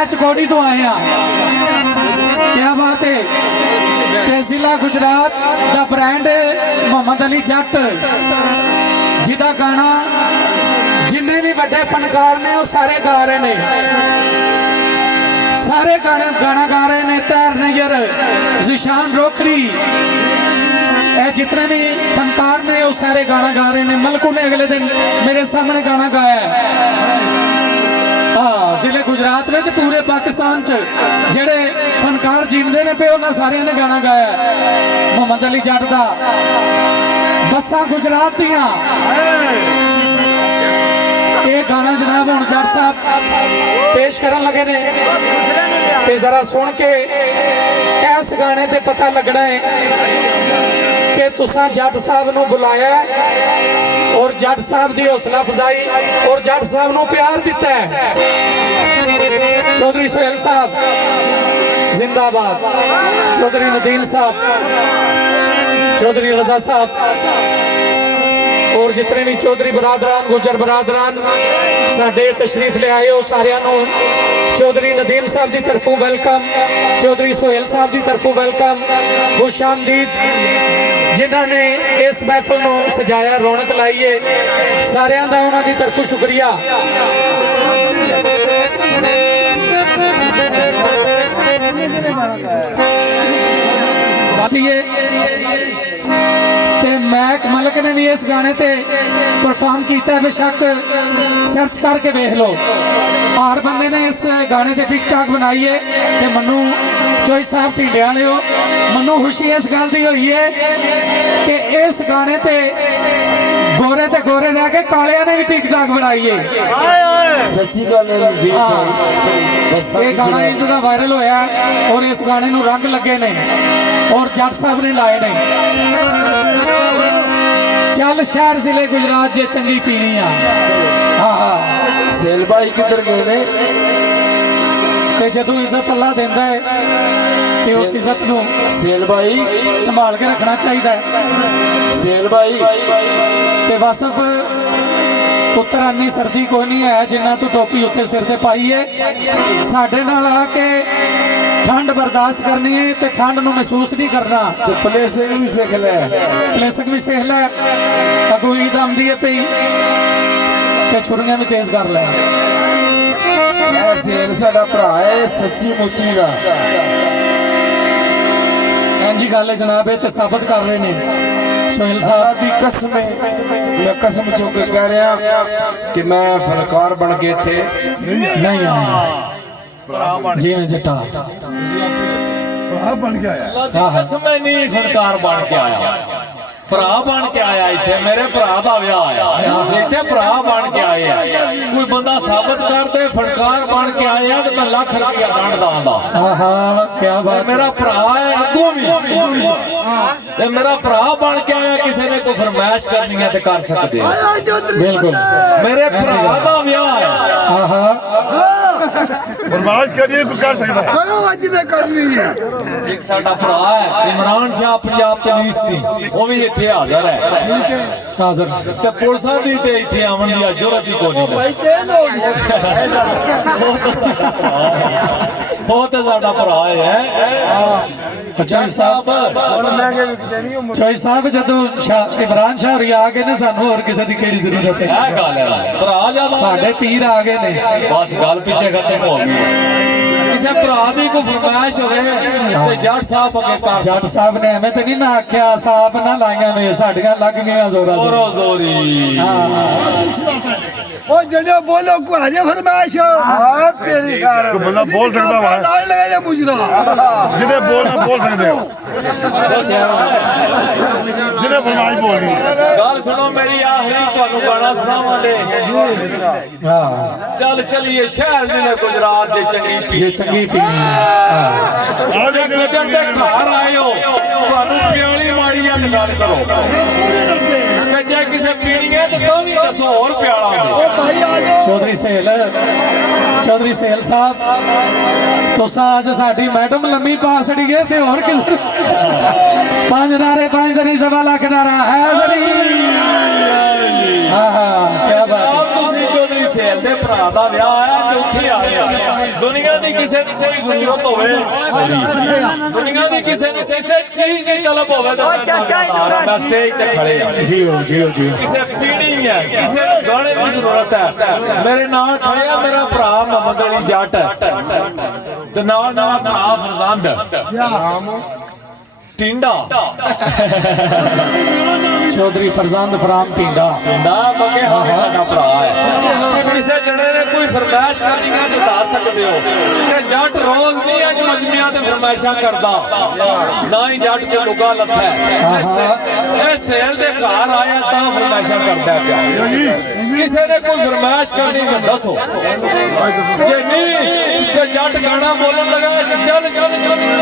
मैं चकोड़ी तो आए हैं, क्या बात है। ते जिला गुजरात दा ब्रांड मोहम्मद अली जट, जिदा गाना जिन्ने भी बड़े फनकार ने वो सारे गा रहे ने, सारे गाना गा रहे ने। तैर नैयर, जिशान रोकड़ी, जितने भी फनकार ने वो सारे गाना गा रहे हैं। मलकू ने अगले दिन मेरे सामने गाना गाया। हाँ, जिले गुजरात में पूरे पाकिस्तान च जेड़े फनकार जीवते ने पे उन्होंने सारे ने गाना गाया मोहम्मद अली जट दा। बसा गुजरात दियां ये गाना जनाब हुण जट साहब पेश करन लगे ने, ते जरा सुन के इस गाने ते पता लगना है कि तुसा जट साहब नूं बुलाया और जट साहब की हौसला अफजाई और जट साहब नूं प्यार दिता है। चौधरी सोहेल साहब जिंदाबाद, चौधरी नदीम साहब, चौधरी रजा साहब और जितने भी चौधरी बरादरान गुजर बरादरान साडे तशरीफ ले आए हो, सारियां नूं चौधरी नदीम साहब की तरफों वेलकम, चौधरी सोहेल साहब की तरफों वेलकम, खुशामदीद जिन्होंने इस महफिल नूं सजाया, रौनक लाई है, सारियां दा उन्हां दी तरफों शुक्रिया। ते मैक मलक ने भी इस गाने ते परफॉर्म किया, बेशक सर्च करके देख लो। हर बंदे ने इस गाने से टिक टाक बनाई है। ते मनु चोई साहब ढीले वाले हो, मनु खुशी इस गल की हुई है कि इस गाने ते गोरे ते गोरे रह के कालिया ने भी टिक टाक बनाई है। सच्ची गल ये गाना इतना वायरल होया और इस गाने नूं रंग लगे ने और जट साहब ने लाए ने। चल शहर जिले गुजरात जे चंगी पीनी आ। हाँ हाँ, सेल भाई किधर गए ने? ते जदों इज्जत अल्लाह देंदा है ते उस इज्जत नूं सेल भाई संभाल के रखना चाहिए। सेल भाई ते वासफ पुत्र अन्नी सर्दी कोई नहीं है जिन्ना तू टोपी उत्ते सिर ते पाई है। साडे नाल आके ठंड बर्दाश्त करनी है ते ठंड नूं महसूस नहीं करना। तो प्लेसिंग भी सीख ले, प्लेसिंग भी सीख ले, अगों ईद आंदी है पई ते छुट्टियां भी तेज कर ले। सेल साडा भरा है सच्ची मुच्ची दा। इंजी गल है जनाब, ये साबित कर रहे हैं सोहेल साहब की कसम, मैं कसम चुक के कह रहा कि मैं फनकार बन गए थे नहीं आया जी मैं जट्टा बन गया। कसम नहीं फनकार बन के आया, भरा बन के आया। इत्थे मेरे भरा दा विआह आया, इत्थे भरा बन के आया। कोई बंदा साबित कर दे फनकार बन के आया तो मैं लख रुपया दंड दांदा। क्या बात, मेरा भरा है अगों भी मेरा भरा बन के आया। किसी ने कोई फरमाइश करनी है तो कर सकते बिल्कुल। मेरे भरा दा विआह है, फरमाइश करिए कोई कर सकता है, करो अज ते करनी है। एक साडा भरा है इमरान शाह पंजाब पुलिस दी, वो भी इत्थे हाज़र है। हाज़र ते पुलिसां दी ते इत्थे आवन दी जरूरत ही कोई नहीं। भाई के लोग वो तो साडा भरा है। चोई साहब जदों इमरान शाह होरी आ गए ने सानू होर किसी की केड़ी जरूरत है। भरा ज्यादा साडे पीर आ गए ने, बस गल पीछे खत्म हो गई। किसी भरा दी कोई फरमाइश होवे ते जट साहब अगे कर। जट साहब ने एवें ते नहीं ना आख्या साहब ना लाइया वे साडियां लग गईयां जोरा जोरी। ओ जने बोलो को हजे फरमाइश हां तेरी कार बंदा बोल सकता है, लाल लगा मुजरा जिन्हें बोलना बोल सकते हो, जिन्हें फरमाइश बोलनी। गल सुनो मेरी आखिरी तुहानू गाना सुनावांगे। चल चलिए शहर जिले गुजरात जे चंगी पी चंगी पीनी गुजर दे घर आए हो तुहानू प्याली माड़ी गल करो जे किसे पीनी है तो भी दसो और प्याला। चौधरी सहेल साहब तुसा अज साडी मैडम लम्मी पा छड़ी गए ते होर किसे 5 नारे 5 दरी 1.25 लाख नारा है। हाँ हाँ क्या बात। चौधरी सहेल ਭਰਾ ਦਾ ਵਿਆਹ ਆਇਆ ਤੇ ਉੱਥੇ ਆਏ ਆ ਦੁਨੀਆ ਦੀ ਕਿਸੇ ਦੀ ਕੋਈ ਜ਼ਰੂਰਤ ਹੋਵੇ ਦੁਨੀਆ ਦੀ ਕਿਸੇ ਨੂੰ ਕਿਸੇ ਚੀਜ਼ ਦੀ ਤਲਬ ਹੋਵੇ ਤਾਂ ਮੈਂ ਸਟੇਜ ਤੇ ਖੜੇ ਆ ਜੀਓ ਜੀਓ ਜੀਓ ਕਿਸੇ ਪੀੜੀ ਹੈ ਕਿਸੇ ਗਾਣੇ ਦੀ ਜ਼ਰੂਰਤ ਹੈ ਮੇਰੇ ਨਾਲ ਖੜੇ ਆ ਮੇਰਾ ਭਰਾ ਮੁਹੰਮਦ ਅਲੀ ਜੱਟ ਤੇ ਨਾਲ ਭਰਾ ਫਰਜ਼ੰਦ ਟਿੰਡਾ ਚੌਧਰੀ ਫਰਜ਼ੰਦ ਫਰਾਮ ਟਿੰਡਾ ਨਾ ਬੱਗੇ ਹਾਂ ਸਾਡਾ ਭਰਾ ਹੈ ਕਿਸੇ ਜਣੇ ਨੇ ਕੋਈ ਫਰਮਾਇਸ਼ ਕਰਨੀ ਹੈ ਤਾਂ ਦੱਸ ਸਕਦੇ ਹੋ ਤੇ ਜੱਟ ਰੋਜ਼ ਨਹੀਂ ਅੱਜ ਮਜਮਿਆਂ ਤੇ ਫਰਮਾਇਸ਼ਾਂ ਕਰਦਾ ਨਾ ਹੀ ਜੱਟ ਚ ਲੁਗਾ ਲੱਥਾ ਇਹ ਸੇਲ ਦੇ ਘਰ ਆਇਆ ਤਾਂ ਫਰਮਾਇਸ਼ਾਂ ਕਰਦਾ ਪਿਆ ਕਿਸੇ ਨੇ ਕੋਈ ਫਰਮਾਇਸ਼ ਕਰਨੀ ਤਾਂ ਦੱਸੋ ਜੇ ਨਹੀਂ ਤੇ ਜੱਟ ਗਾਣਾ ਬੋਲਣ ਲਗਾ ਚੱਲ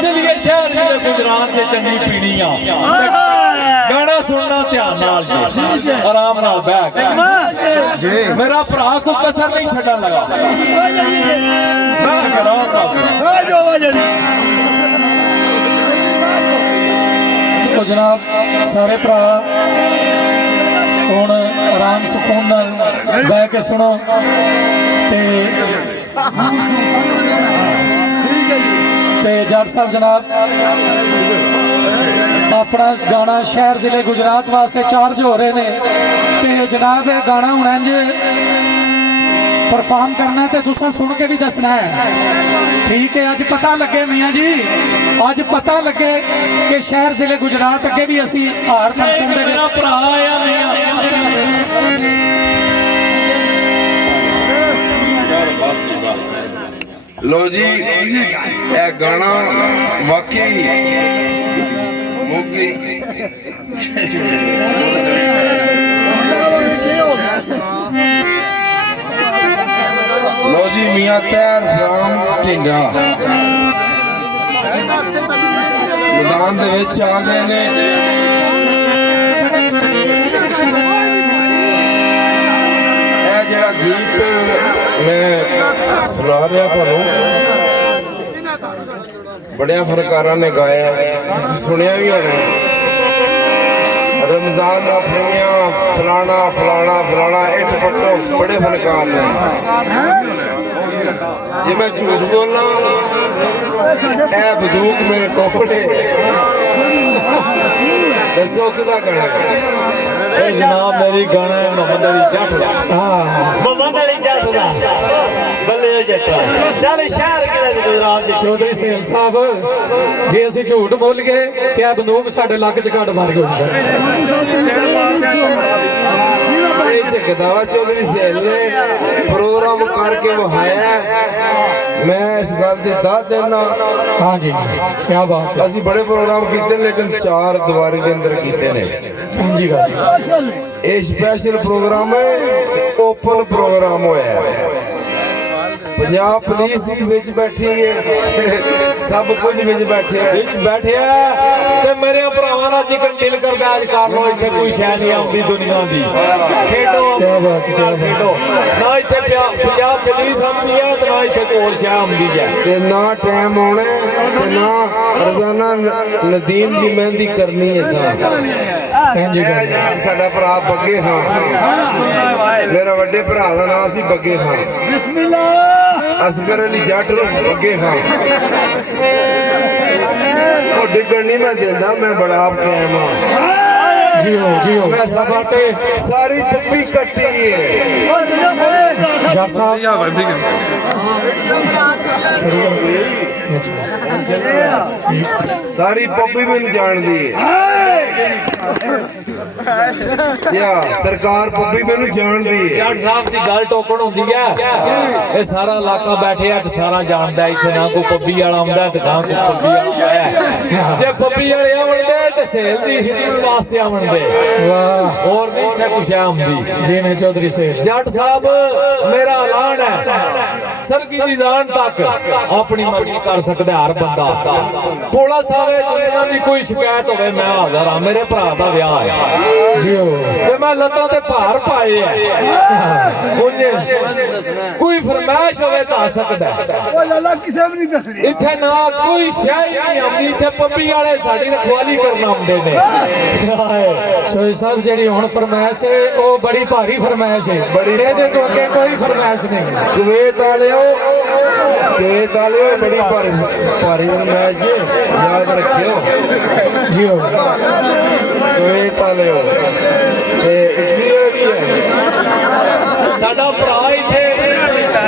ਚਲੀਏ ਸ਼ਹਿਰ ਦੇ ਗੁਜਰਾਤ ਚ ਚੰਗੀ ਪੀਣੀ ਆ ਗਾਣਾ ਸੁਣਨਾ ਧਿਆਨ ਨਾਲ ਜੀ ਆਰਾਮ ਨਾਲ ਬਹਿ ਕੇ ਮੇਰਾ ਭਰਾ ਕੋ ਕਸਰ ਨਹੀਂ ਛੱਡਣ ਲਗਾ ਮੈਂ ਆਰਾਮ ਨਾਲ तो जनाब सारे भरा हुण आराम सुकून नाल बह के सुनो ते जट साहब जनाब अपना गाना शहर जिले गुजरात वास्ते चार्ज हो रहे ने ते जनाब ये गाना हुण इंज परफॉर्म करना है तो तुसां सुन के भी दसना है ठीक है अज पता लगे मियाँ जी अज पता लगे कि शहर जिले गुजरात अगे भी असी हार फंक्शन दे मेरा भरा आया लो जी ए गाना वाकई मुगी लो जी मियां तैयार फ्राम टिंडा मैदान दे विच आ गए ने ए जेड़ा गीत मैं सुना रहा तुहानू बड़िया फनकारां ने गाया तुसीं सुनिया भी होना रमजान दा फलियां फलाना फलाना फलाना इट पट्टो बड़े फनकार ने जे मैं झूठ बोलना ए बंदूक मेरे कोले दसो किदा गाना जनाब मेरी गाना है मोहम्मद अली जट मोहम्मद अली जट दा बल्ले जट चल शहर किले गुजरात दे चौधरी सेल साहब जे असी झूठ बोल गए ते आ बंदूक साडे लक च घट मार गई गदावा चौधरी सेल ने प्रोग्राम करके वहाया मैं इस गल की दाद देना हाँ जी क्या बात है असि बड़े प्रोग्राम किए लेकिन 4 दीवारी के अंदर किए ने हाँ जी ये स्पेशल प्रोग्राम है ओपन प्रोग्राम होया पंजाब पुलिस विच बैठी है सब कुछ विच बैठे बैठे ते मेरे भरावां दा चिकन दिल करदा आज कर लो इत्थे कोई शै नहीं आउंदी दुनिया दी खेडो क्या बात है खेडो ना इत्थे पंजाब पुलिस आउंदी है ते ना इत्थे कोई शै आउंदी है ते ना टाइम आना ते ना रोजाना नदीम की मेहंदी करनी है हाँ जी साडा भरा बग्गे खान मेरा वड्डे भरा दा नाम सी बग्गे खान बिस्मिल्लाह असगर अली जट बग्गे खान ओ डिगण नहीं मैं देंदा मैं बड़ा आप कायम हां जियो मैं सब के सारी पप्पी कट्टी है जट साहब सारी पप्पी मैनू जानदी है या सरकार पप्पी मैनू जानदी है जट साहब दी गल टोकण हुंदी है ये सारा इलाका बैठे है ते सारा जानदा है इत्थे ना कोई पप्पी वाला आंदा ते ना कोई पप्पी वाला है जे पप्पी वाले आउंदे ते सेल दी हिंदी वास्ते आउंदे वाह और नहीं इत्थे कुछ आउंदी जी ने चौधरी सेल जट साहब मेरा ऐलान है सरकी दी जान तक अपनी मर्जी कर सकदा हर बंदा पुलिस आवे जिन्हां दी कोई शिकायत होवे मैं हाज़र हां मेरे भरा दा विआह है जियो ते मैं लत्तां ते भार पाए है कोई फरमाइश होवे ता सकदा ओ लाला किसे भी नहीं दसनी इत्थे ना कोई शै नहीं आंदी इत्थे पप्पी वाले साडी रखवाली करन आउंदे ने ਸੋਈ ਸਾਹਿਬ ਜਿਹੜੀ ਹੁਣ ਫਰਮਾਇਸ਼ ਹੈ ਉਹ ਬੜੀ ਭਾਰੀ ਫਰਮਾਇਸ਼ ਹੈ, ਇਹਦੇ ਤੋਂ ਅੱਗੇ ਕੋਈ ਫਰਮਾਇਸ਼ ਨਹੀਂ। ਕੁਵੈਤ ਵਾਲਿਓ ਬੜੀ ਭਾਰੀ ਫਰਮਾਇਸ਼ ਜੀ, ਯਾਦ ਰੱਖਿਓ ਜੀਓ। ਕੁਵੈਤ ਵਾਲਿਓ ਤੇ ਇਟਲੀ ਵੀ ਹੈ। ਸਾਡਾ ਭਰਾ ਇੱਥੇ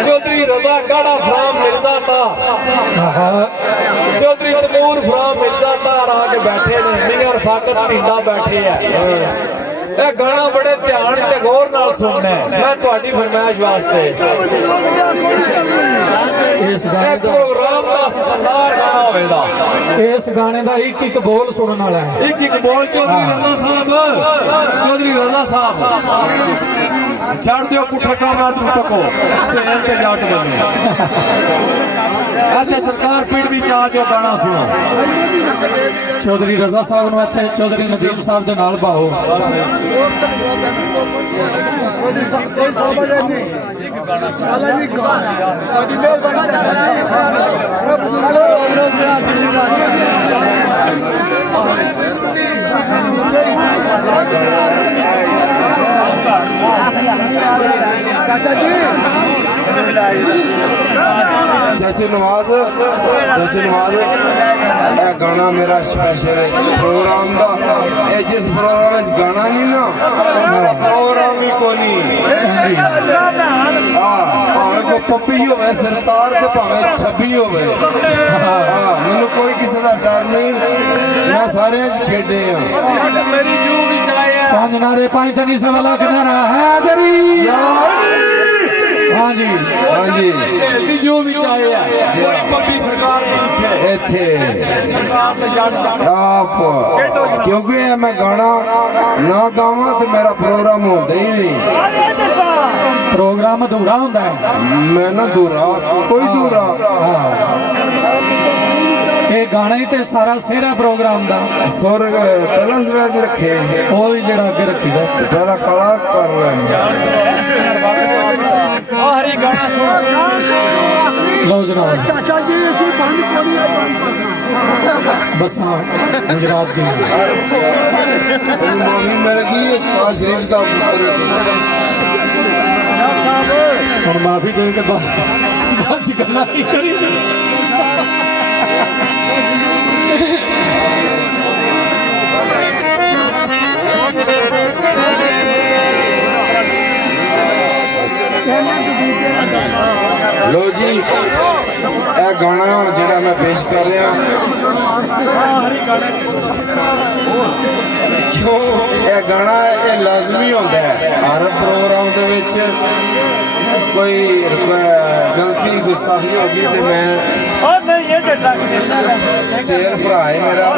ਚੌਧਰੀ ਰਜ਼ਾ ਕਾੜਾ ਫਰਾਮ ਮਿਰਜ਼ਾ ਤਾ, ਚੌਧਰੀ ਤਨੂਰ ਫਰਾਮ ਮਿਰਜ਼ਾ ਤਾ ਆ ਕੇ ਬੈਠੇ ਨੇ, ਮੀਆਂ ਰਫਾਕਤ ਪਿੰਡਾ ਬੈਠੇ ਆ। ਇਹ ਗਾਣਾ ਬੜੇ ਧਿਆਨ ਤੇ ਗੌਰ ਨਾਲ ਸੁਣਨਾ ਹੈ, ਮੈਂ ਤੁਹਾਡੀ ਫਰਮਾਇਸ਼ ਵਾਸਤੇ। ਇਸ ਗਾਣੇ ਦਾ ਪ੍ਰੋਗਰਾਮ ਦਾ ਸਰਦਾਰ ਗਾਣਾ ਹੋਵੇਗਾ। ਇਸ ਗਾਣੇ ਦਾ ਇੱਕ ਇੱਕ ਬੋਲ ਸੁਣਨ ਵਾਲਾ ਹੈ। ਇੱਕ ਬੋਲ ਚੌਧਰੀ ਰਜ਼ਾ ਸਾਹਿਬ ਛੱਡ ਦਿਓ ਪੁੱਠਾ ਕੰਮ ਆ ਤੂੰ ਤੱਕੋ ਸੇਲ ਤੇ ਜੱਟ ਬਣੇ ਇੱਥੇ ਸਰਕਾਰ ਪਿੰਡ ਵਿੱਚ ਆ ਜੋ ਗਾਣਾ ਸੁਣੋ। ਚੌਧਰੀ ਰਜ਼ਾ ਸਾਹਿਬ ਨੂੰ ਇੱਥੇ ਚੌਧਰੀ ਨਦੀਮ ਸਾਹਿਬ ਦੇ ਨਾਲ ਪਾਓ। ਚਾਚੇ ਨਵਾਜ਼ ਇਹ ਗਾਣਾ ਮੇਰਾ ਸਪੈਸ਼ਲ ਪ੍ਰੋਗਰਾਮ ਦਾ। ਇਹ ਜਿਸ ਪ੍ਰੋਗਰਾਮ ਵਿੱਚ ਗਾਣਾ ਨਹੀਂ ਨਾ, ਮੇਰਾ ਪ੍ਰੋਗਰਾਮ ਹੀ ਕੋਈ ਨਹੀਂ। ਭਾਵੇਂ ਕੋ ਪੱਪੀ ਹੋਵੇ ਸਰਕਾਰ ਤੇ ਭਾਵੇਂ ਛੱਬੀ ਹੋਵੇ, ਮੈਨੂੰ ਕੋਈ ਕਿਸੇ ਦਾ ਡਰ ਨਹੀਂ, ਮੈਂ ਸਾਰਿਆਂ 'ਚ ਖੇਡੇ ਆ। ਮੇਰੀ ਜੂ ਵਿੱਚ ਆਇਆ ਪੰਜ ਨਾਰੇ ਪੰਜ ਤਨੀ ਸਵਾ ਲੱਖ ਨਾਰਾ ਹੈਦਰੀ। ਹਾਂਜੀ ਦੀ ਜੂ ਵਿੱਚ ਆਇਆ ਕੋਈ ਪੱਪੀ ਸਰਕਾਰ ਨਹੀਂ ਇੱਥੇ ਸਰਕਾਰ ਤੇ ਜੱਟ ਆਪ, ਕਿਉਂਕਿ ਇਹ ਮੈਂ ਗਾਣਾ ਨਾ ਗਾਵਾਂ ਤੇ ਮੇਰਾ ਪ੍ਰੋਗਰਾਮ ਹੁੰਦਾ ਹੀ ਨਹੀਂ। ਪ੍ਰੋਗਰਾਮ ਅਧੂਰਾ ਹੁੰਦਾ ਹੈ। ਮੈਂ ਨਾ ਕੋਈ ਦੂਰਾ ਇਹ ਗਾਣਾ ਹੀ ਤੇ ਸਾਰਾ ਸਿਹਰਾ ਪ੍ਰੋਗਰਾਮ ਦਾ ਸੁਰ ਪਹਿਲਾਂ ਸਵੈਜ ਰੱਖੇ, ਉਹ ਹੀ ਜਿਹੜਾ ਅੱਗੇ ਰੱਖੀਦਾ। ਪਹਿਲਾਂ ਕਲਾ ਕਰ ਲੈਂਦੇ। ਹਰੀ ਗਾਣਾ ਸੁਣ ਲਓ ਜਨਾਬ, ਚਾਚਾ ਜੀ ਅਸੀਂ ਬੰਦ ਕੋਣੀ ਬਸਾਂ ਗੁਜਰਾਤ ਦੀ ਮਾਫੀ ਮਿਲ ਗਈ ਉਸਤਾਦ ਸ਼ਰੀਫ ਦਾ ਪੁੱਤਰ। ਹੁਣ ਮਾਫੀ ਦੇ ਕੇ ਬਾਅਦ ਗੱਲਾਂ ਨਹੀਂ ਕਰੀ। ਲੋ ਜੀ, ਇਹ ਗਾਣਾ ਜਿਹੜਾ ਮੈਂ ਪੇਸ਼ ਕਰ ਰਿਹਾ, ਕਿਉਂ ਇਹ ਗਾਣਾ ਇਹ ਲਾਜ਼ਮੀ ਹੁੰਦਾ ਹੈ ਹਰ ਪ੍ਰੋਗਰਾਮ ਦੇ ਵਿੱਚ। ਕੋਈ ਗਲਤੀ ਗੁਸਤਾਖੀ ਹੋ ਗਈ ਤੇ ਮੈਂ ਸ਼ੇਰ ਭਰਾ ਹੈ ਮੇਰਾ,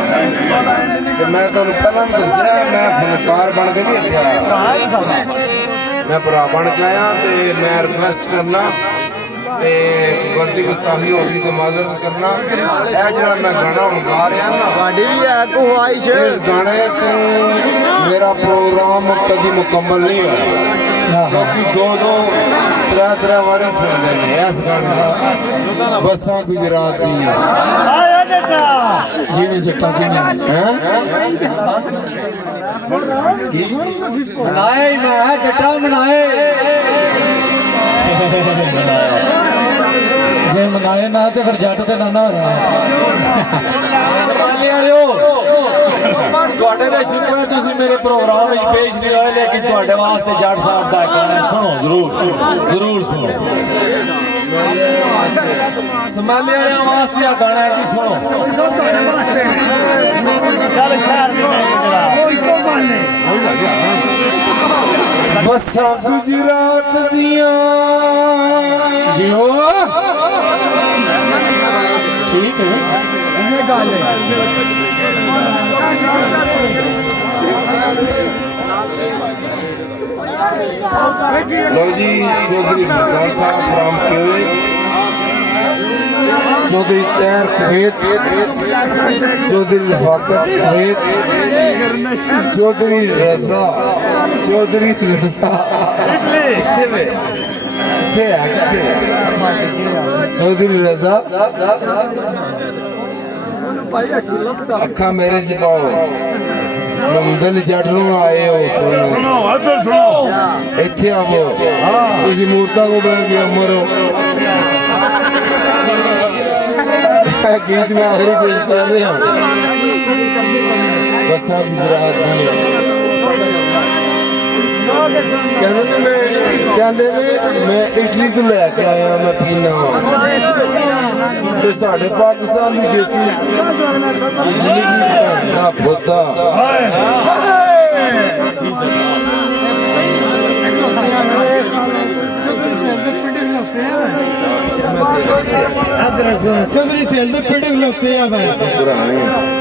ਤੇ ਮੈਂ ਤੁਹਾਨੂੰ ਪਹਿਲਾਂ ਵੀ ਦੱਸਿਆ ਮੈਂ ਫਨਕਾਰ ਬਣ ਕੇ ਨਹੀਂ ਇੱਥੇ ਆਇਆ, ਮੈਂ ਭਰਾ ਬਣ ਕੇ ਆਇਆ। ਤੇ ਮੈਂ ਰਿਕੁਐਸਟ ਕਰਨਾ ਤੇ ਗਲਤੀ ਗੁਸਤਾਖੀ ਹੋ ਗਈ ਤੇ ਮਾਜ਼ਰਤ ਕਰਨਾ। ਇਹ ਜਿਹੜਾ ਮੈਂ ਗਾਣਾ ਹੁਣ ਗਾ ਰਿਹਾ ਨਾ, ਸਾਡੀ ਵੀ ਹੈ ਖੁਆਇਸ਼। ਇਸ ਗਾਣੇ ਤੋਂ ਮੇਰਾ ਪ੍ਰੋਗਰਾਮ ਕਦੀ ਮੁਕੰਮਲ ਨਹੀਂ ਹੋਇਆ, ਕਿਉਂਕਿ ਦੋ ਤਰੇ ਵਾਰੀ ਸੁਣਦੇ ਨੇ ਇਸ ਗਾਣੇ ਦਾ। ਬੱਸਾਂ ਗੁਜਰਾਤ ਦੀ ਜਿਹਨੇ ਜੱਟਾ ਜਿਹਨੇ ਮਨਾਏ ਮੈਂ ਜੱਟਾ ਮਨਾਏ, ਜੇ ਮਨਾਏ ਨਾ ਤੇ ਫਿਰ ਜੱਟ ਤੇ ਨਾਨਾ ਹੋਇਆ। ਸਮਾਲੇ ਵਾਲਿਓ ਤੁਹਾਡੇ ਦੇ ਸ਼ਿਕਵੇ ਤੁਸੀਂ ਮੇਰੇ ਪ੍ਰੋਗਰਾਮ ਵਿੱਚ ਪੇਸ਼ ਨਹੀਂ ਹੋਏ, ਲੇਕਿਨ ਤੁਹਾਡੇ ਵਾਸਤੇ ਜੱਟ ਸਾਹਿਬ ਦਾ ਗਾਣਾ ਸੁਣੋ, ਜ਼ਰੂਰ ਸੁਣੋ। ਸਮਾਲੇ ਵਾਲਿਆਂ ਵਾਸਤੇ ਆ ਗਾਣਾ ਜੀ ਸੁਣੋ। ਚੱਲ ਸ਼ਹਿਰ ਦੀ ਬੱਸਾਂ ਗੁਜਰਾਤ ਦੀਆਂ ਜਿਓ ਠੀਕ ਹੈ, ਇਹ ਗੱਲ ਹੈ। ਲੋ ਜੀ, ਚੌਧਰੀ ਫਜ਼ਲ ਸਾਹਿਬ ਫਰਾਮ ਕੁਵੈਤ, चौधरी तैर कुवैत, चौधरी रफाकत कुवैत, चौधरी रजा चौधरी रजा अखा मेरे च पाओ ਦਿਲ ਜੱਟ ਨੂੰ ਆਏ ਹੋ ਸੁਣੋ ਇੱਧਰ ਸੁਣੋ ਇੱਥੇ ਆਵੋ ਤੁਸੀਂ ਮੂਰਤਾਂ ਕੋ ਬਹਿ ਕੇ ਮਰੋ ਗੀਤ ਮੈਂ ਆਖਰੀ ਕੁਝ ਕਰ ਰਿਹਾ ਬਸ ਆਪ ਗੁਜਰਾਤ ਦੀ ਕਹਿੰਦੇ ਨੇ ਮੈਂ ਇਟਲੀ ਤੋਂ ਲੈ ਕੇ ਆਇਆ ਮੈਂ ਪੀਣਾ ਤੇ ਸਾਡੇ ਪਾਕਿਸਤਾਨ ਦੀ ਦੇਸੀ ਇਟਲੀ ਦਾ ਬੋਤਾ ਚੌਧਰੀ ਸੇਲ ਦੇ ਪਿੰਡ ਖਲੋਤੇ ਆ ਮੈਂ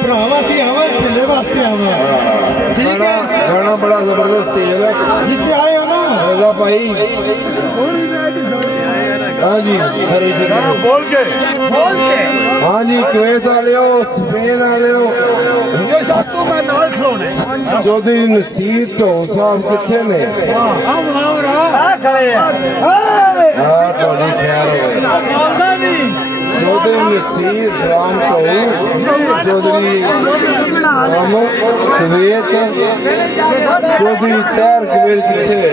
ਭਰਾਵਾ ਸੀ ਆਵਾ ਛੱਲੇ ਵਾਸਤੇ ਆਵਾ ਠੀਕ ਹੈ ਗਾਣਾ ਬੜਾ ਜ਼ਬਰਦਸਤ ਸੇਲ ਹੈ ਜਿੱਥੇ ਆਏ ਹੋ ਨਾ ਰਜ਼ਾ ਭਾਈ हाँ जी खरे से बोल के हाँ जी कुवैत वाले हो स्पेन वाले हो ये सब तो मैं नाल खलोने चौधरी नसीर तो साहब कितने ने हम रहा खड़े हाँ थोड़ी ख्याल हो चौधरी नसीर राम को चौधरी राम कुवैत चौधरी तैर कुवैत कितने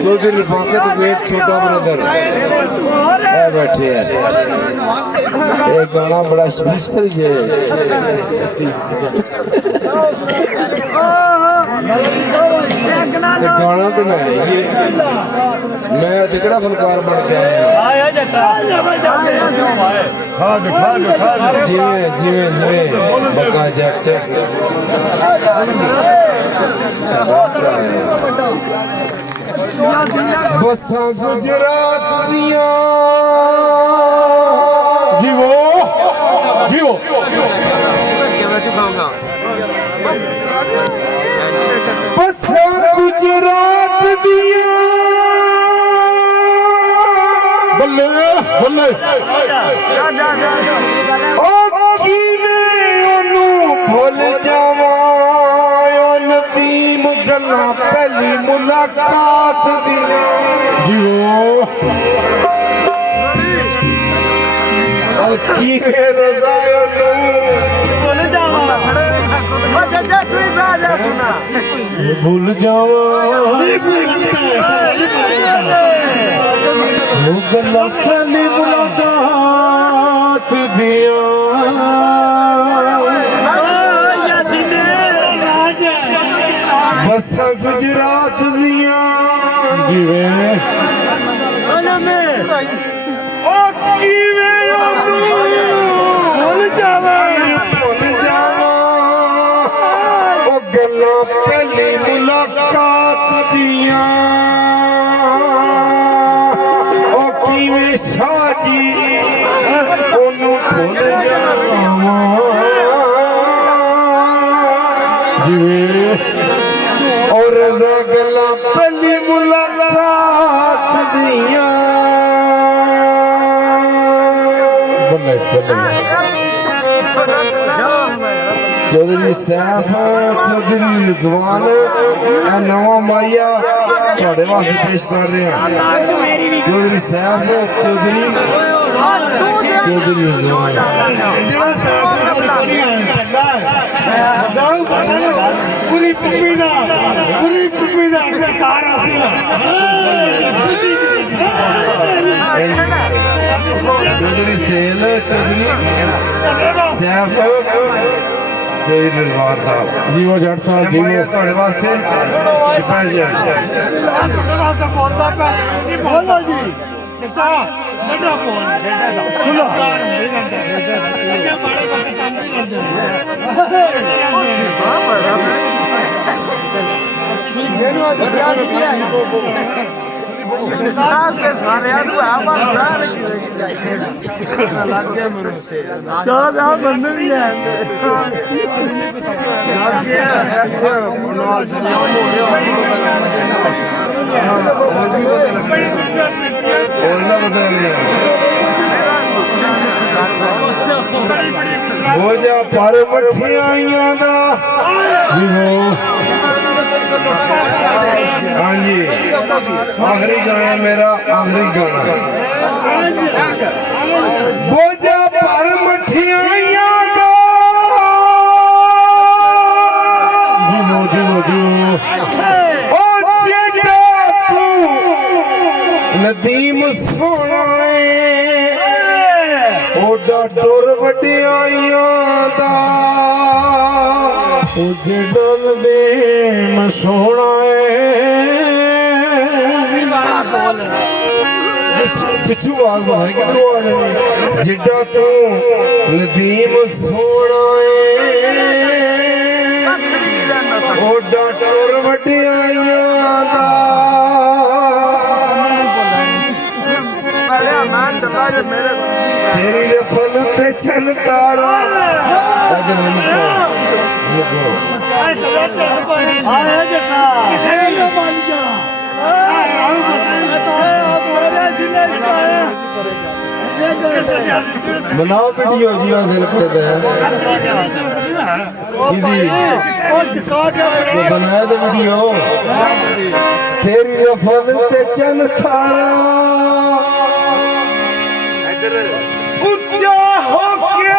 चौधरी रफाकत कुवैत छोटा ब्रदर बैठे हैं एक गाना बड़ा स्पेशल है गाना तो मैं तिकड़ा फनकार बन के आया जिमें जिमें जिमें बका जट बसा गुजरात दिया जीवो बसा गुजरात दिया बल्ले बल्ले ओ किवें ओनू भुल जावां ओ नदीम गल्लां पहली मुलाकात दिया जीवो किवें रज़ायो भुल जावां भूल जाओ गल्ला पहली मुलाकात दिया बस गुजरात दिया भूल जावा गल्ला पहली मुलाकात दिया शाह जी ओनू भुल जावा और रज़ा गल्ला पहली मुलाकात दिया चौधरी सैफ चौधरी रिजवान नवा मारिया थोड़े वास्ते पेश कर रहे हैं चौधरी सैफ चौधरी रिजवान पूरी चौधरी सेल चौधरी सैफ चौधरी रिजवान साहब जीवो जट साहब जीवो थोड़े वास्ते बोलता पे बोलो जी कितना बड़ा फोन हो जा पर मठियाइयां दा हाँ जी आखिरी गाना मेरा आखिरी गाना बोझा पर मठियाइयां दा ਤੁਰ ਵਡਿਆਈਆਂ ਦਾ ਉਜੜਨ ਦੇ ਮਸੋਣਾ ਪਿੱਛੂ ਆਵਾਜ਼ ਮਾਰ ਕਿਧਰੋਂ ਆ ਰਹੀ ਜਿੱਡਾ ਤੂੰ ਨਦੀਮ ਸੋਹਣਾ ਏ ਓਡਾ ਤੁਰ ਵਡਿਆਈਆਂ ਦਾ ਤੇਰੀ ਰਫਲ ਤੇ ਚਲਕਾਰਾ बनाओ वीडियो जीवा दिल करता है बनाया तो वीडियो तेरी रफल ते चनखारा उच्चा होके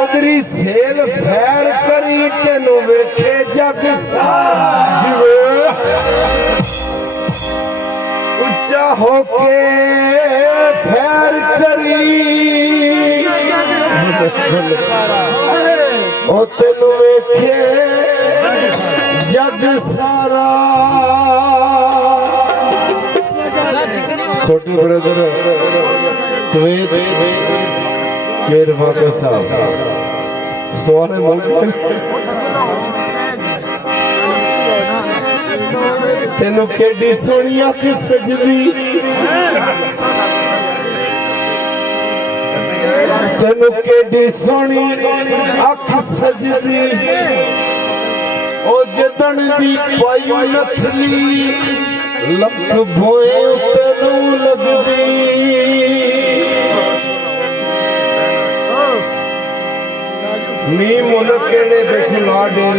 चौधरी सेल फैर करी तेनू वेखे जग उच्चा होके फैर करी ओ तेनू वेखे जग सारा छोटू ब्रदर कुवैत के रफाका साहब सवाल मुल्क तेनू केडी सोहनी अख सजदी तेनू केडी सोहनी अख सजदी ओ जदन दी पाई नथली लख भोए तेनू लगदी मी मुल्क केड़े बैठे ला डेरे